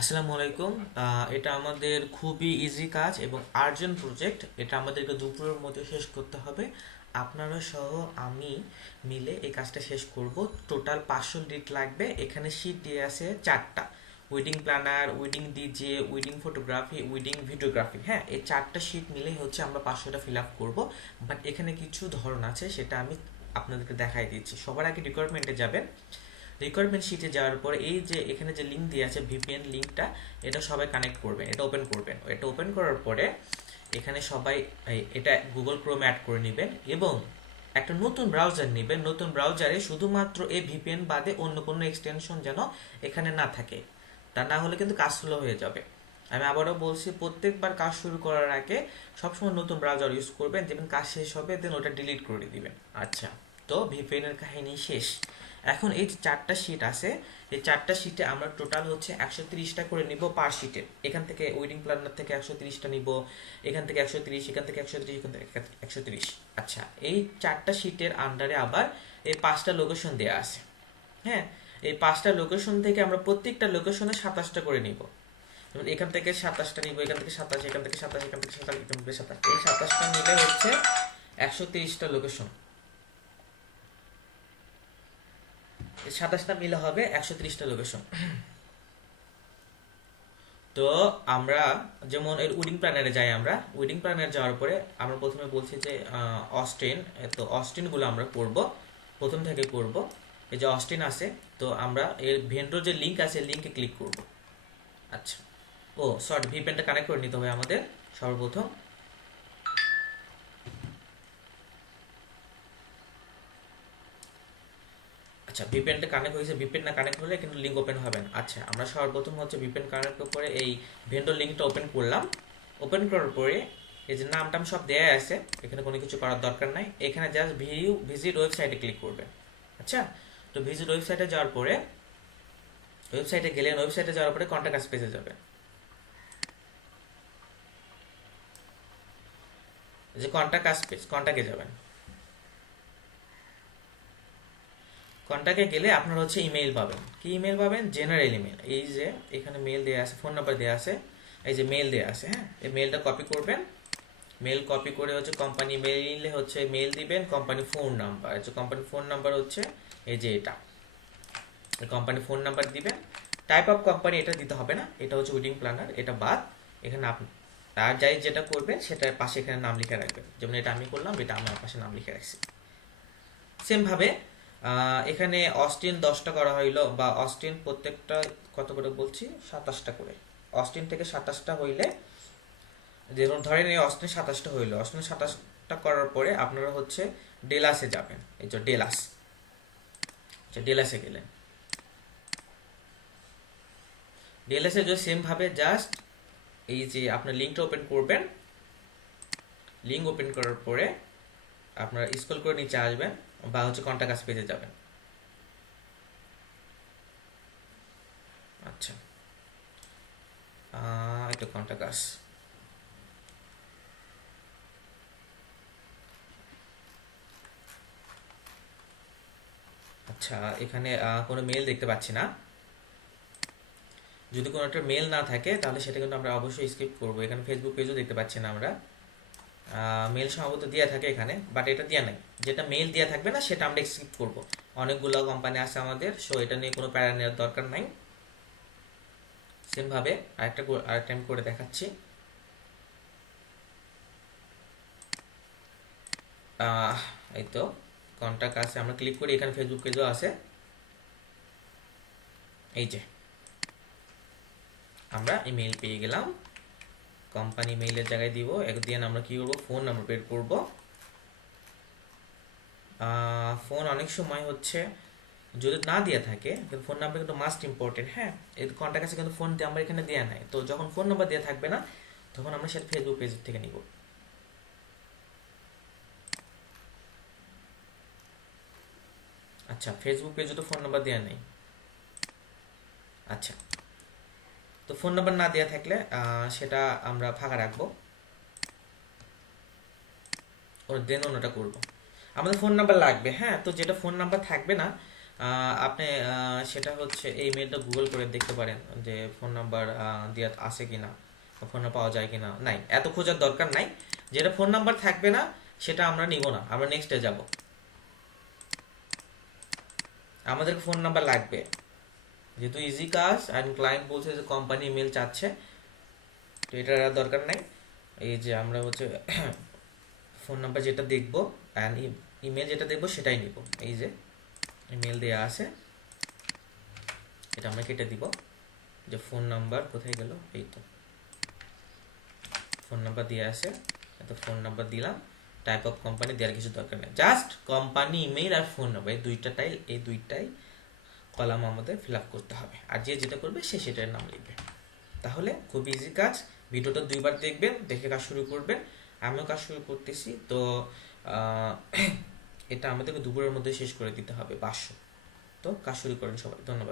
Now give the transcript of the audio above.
আসসালামু আলাইকুম। এটা আমাদের খুবই ইজি কাজ এবং আর্জেন্ট প্রজেক্ট। এটা আমাদেরকে দুপুরের মধ্যে শেষ করতে হবে। আপনারা সহ আমি মিলে এই কাজটা শেষ করব। টোটাল 500 লিট লাগবে। এখানে শীট দিয়ে আছে 4টা: wedding planner, wedding DJ, wedding photography, wedding videography. হ্যাঁ, এই 4টা শীট মিলেই হচ্ছে আমরা 500টা ফিল আপ করবো। বাট এখানে কিছু ধরন আছে, সেটা আমি আপনাদেরকে দেখাই দিচ্ছি। সবার আগে রিকোয়ারমেন্টে যাবেন। রিকোয়ারমেন্ট শিটে যাওয়ার পরে এই যে এখানে যে লিঙ্ক দিয়ে আছে ভিপিএন লিঙ্কটা, এটা সবাই কানেক্ট করবেন, এটা ওপেন করবেন। এটা ওপেন করার পরে এখানে সবাই এটা গুগল ক্রোমে অ্যাড করে নেবেন এবং একটা নতুন ব্রাউজার নেবেন। নতুন ব্রাউজারে শুধুমাত্র এই ভিপিএন বাদে অন্য কোনো এক্সটেনশন যেন এখানে না থাকে, তা না হলে কিন্তু কাজ স্লো হয়ে যাবে। আমি আবারও বলছি, প্রত্যেকবার কাজ শুরু করার আগে সবসময় নতুন ব্রাউজার ইউজ করবেন, যেমন কাজ শেষ হবে দেন ওটা ডিলিট করে দিবেন। আচ্ছা, তো ভিপিএন এর কাহিনী শেষ। এখন এই যে 4টা শিট আছে, এই 4টা শিটে আমরা টোটাল হচ্ছে 130টা করে নিব পার শিটে। এখান থেকে ওয়েডিং প্ল্যানার থেকে 130টা নিব, এখান থেকে 130, এখান থেকে 130, এখান থেকে 130। আচ্ছা, এই 4টা শিটের আন্ডারে আবার এই 5টা লোকেশন দেওয়া আছে। হ্যাঁ, এই 5টা লোকেশন থেকে আমরা প্রত্যেকটা লোকেশনে 27টা করে নিব। যেমন এখান থেকে 27টা নিব, এখান থেকে 27, এখান থেকে 27, এখান থেকে 27, এখান থেকে 27। এই 27টা নিলে হচ্ছে 130টা লোকেশন। এই 27টা মিলে হবে 130টা লোকেশন। তো আমরা যেমন এর উইডিং প্ল্যানারে যাই, আমরা উইডিং প্ল্যানারে যাওয়ার পরে আমরা প্রথমে বলছি যে অস্টিন। তো অস্টিনগুলো আমরা করব, প্রথম থেকে করব। এই যে অস্টিন আছে, তো আমরা এর ভেন্ডর যে লিঙ্ক আছে লিঙ্কে ক্লিক করব। আচ্ছা, ও সরি, ভিপিএনটা কানেক্ট করে নিতে হবে আমাদের সর্বপ্রথম। আচ্ছা, ভিপিএনটা কানেক্ট হয়েছে। ভিপিএন না কানেক্ট হলে কিন্তু লিঙ্ক ওপেন হবে না। আচ্ছা, আমরা সর্বপ্রথম হচ্ছে ভিপিএন কানেক্ট করে এই ভেন্ডর লিঙ্কটা ওপেন করলাম। ওপেন করার পরে এই যে নাম টাম সব দেয়া আছে, এখানে কোনো কিছু করার দরকার নাই। এখানে জাস্ট ভিজিট ওয়েবসাইটে ক্লিক করবে। আচ্ছা, তো ভিজিট ওয়েবসাইটে যাওয়ার পরে ওয়েবসাইটে গেলেন, ওয়েবসাইটে যাওয়ার পরে কন্ট্যাক্ট আস পেজে যাবে। এই যে কন্ট্যাক্ট আস পেজ, কন্ট্যাক্টে যাবেন। কন্ট্যাক্টে গেলে আপনার হচ্ছে ইমেইল পাবেন। কি ইমেইল পাবেন? General email. এই যে এখানে মেল দেওয়া আছে, ফোন নাম্বার দেওয়া আছে, এই যে মেল দেওয়া আছে। হ্যাঁ, এই মেলটা কপি করবেন। মেল কপি করে হচ্ছে কোম্পানি মেইলে হচ্ছে মেল দিবেন। কোম্পানি ফোন নাম্বার, যে কোম্পানি ফোন নাম্বার হচ্ছে এই যে এটা, কোম্পানি ফোন নাম্বার দিবেন। টাইপ অফ কোম্পানি এটা দিতে হবে না, এটা হচ্ছে ওয়েডিং প্ল্যানার, এটা বাদ। এখানে আপনি তার যাই যেটা করবেন সেটার পাশে এখানে নাম লিখে রাখবেন। যেমন এটা আমি করলাম, এটা আমার পাশে নাম লিখে রাখছি। সেম ভাবে এখানে অস্টিন 10টা করা হইলো, বা অস্টিন প্রত্যেকটা কত করে বলছি, 27টা করে। অস্টিন থেকে 27টা হইলে, যেমন ধরেন এই অস্টিন 27টা হইলো, অস্টিন 27টা করার পরে আপনারা হচ্ছে ডেলাসে যাবেন। এই যে ডেলাস, আচ্ছা ডেলাসে গেলেন। ডেলাসে যে সেম ভাবে জাস্ট এই যে আপনার লিঙ্কটা ওপেন করবেন। লিঙ্ক ওপেন করার পরে আপনারা স্ক্রল করে নিচে আসবেন, বা হচ্ছে কন্টাক্ট আস পেজে যাবেন। আচ্ছা, এটা কন্টাক্ট আস। আচ্ছা, এখানে কোনো মেল দেখতে পাচ্ছি না। যদি কোনো একটা মেল না থাকে তাহলে সেটা কিন্তু আমরা অবশ্যই স্কিপ করবো। এখানে ফেসবুক পেজও দেখতে পাচ্ছি না আমরা। মেল সম্ভবত দেওয়া থাকে এখানে, বাট এটা দেওয়া নাই। যেটা মেল দেওয়া থাকবে না সেটা আমরা স্কিপ করব। অনেকগুলো কোম্পানি আছে আমাদের, সো এটা নিয়ে কোনো প্যারা নেওয়ার দরকার নাই। সেম ভাবে আরেকটা আমি করে দেখাচ্ছি। এই তো কন্টাক্ট আছে, আমরা ক্লিক করি, এখানে ফেসবুক পেজও আছে। এই যে আমরা ইমেল পেয়ে গেলাম। কোম্পানি মেইলের জায়গায় দিব, একদিন আমরা কি করবো, ফোন নাম্বার বের করব। ফোন অনেক সময় হচ্ছে যদি না দেওয়া থাকে, ফোন নাম্বার কিন্তু মাস্ট ইম্পর্টেন্ট। হ্যাঁ, এই কন্ট্যাক্ট আছে কিন্তু ফোন নাম্বার এখানে দেওয়া নাই, তো যখন ফোন নাম্বার দেওয়া থাকবে না তখন আমরা সেটা ফেসবুক পেজ থেকে নিব। আচ্ছা, ফেসবুক পেজে তো ফোন নাম্বার দেওয়া নেই। আচ্ছা, তো ফোন নাম্বার না দেওয়া থাকলে সেটা আমরা ফাঁকা রাখবো, ওর দেন অন্যটা করবো। আমাদের ফোন নাম্বার লাগবে। হ্যাঁ, তো যেটা ফোন নাম্বার থাকবে না আপনি সেটা হচ্ছে এই মেলটা গুগল করে দেখতে পারেন যে ফোন নাম্বার দেওয়া আছে কিনা, ফোন নাম্বার পাওয়া যায় কিনা। নাই, এত খোঁজার দরকার নাই। যেটা ফোন নাম্বার থাকবে না সেটা আমরা নিব না, আমরা নেক্সটে যাব। আমাদের ফোন নাম্বার লাগবে, যেহেতু ইজি কাজ অ্যান্ড ক্লায়েন্ট বলছে যে কোম্পানি ইমেল চাচ্ছে, তো এটার আর দরকার নাই। এই যে আমরা হচ্ছে ফোন নাম্বার যেটা দেখবো অ্যান্ড ইমেল যেটা দেখবো সেটাই নিব। এই যে ইমেল দেওয়া আছে, এটা আমরা কেটে দিব। যে ফোন নাম্বার কোথায় গেল, এই তো ফোন নাম্বার দিয়ে আছে, তো ফোন নাম্বার দিলাম। টাইপ অফ কোম্পানি দেওয়ার কিছু দরকার নেই, জাস্ট কোম্পানি ইমেল আর ফোন নাম্বার এই দুইটাই কলাম আমাদের ফিল আপ করতে হবে। আর যে যেটা করবে সে সেটার নাম লিখবে। তাহলে খুব ইজি কাজ। ভিডিওটা দুইবার দেখবেন, দেখে কাজ শুরু করবেন। আমিও কাজ শুরু করতেছি। তো আহ, এটা আমাদেরকে দুপুরের মধ্যে শেষ করে দিতে হবে 500। তো কাজ শুরু করেন সবাই, ধন্যবাদ।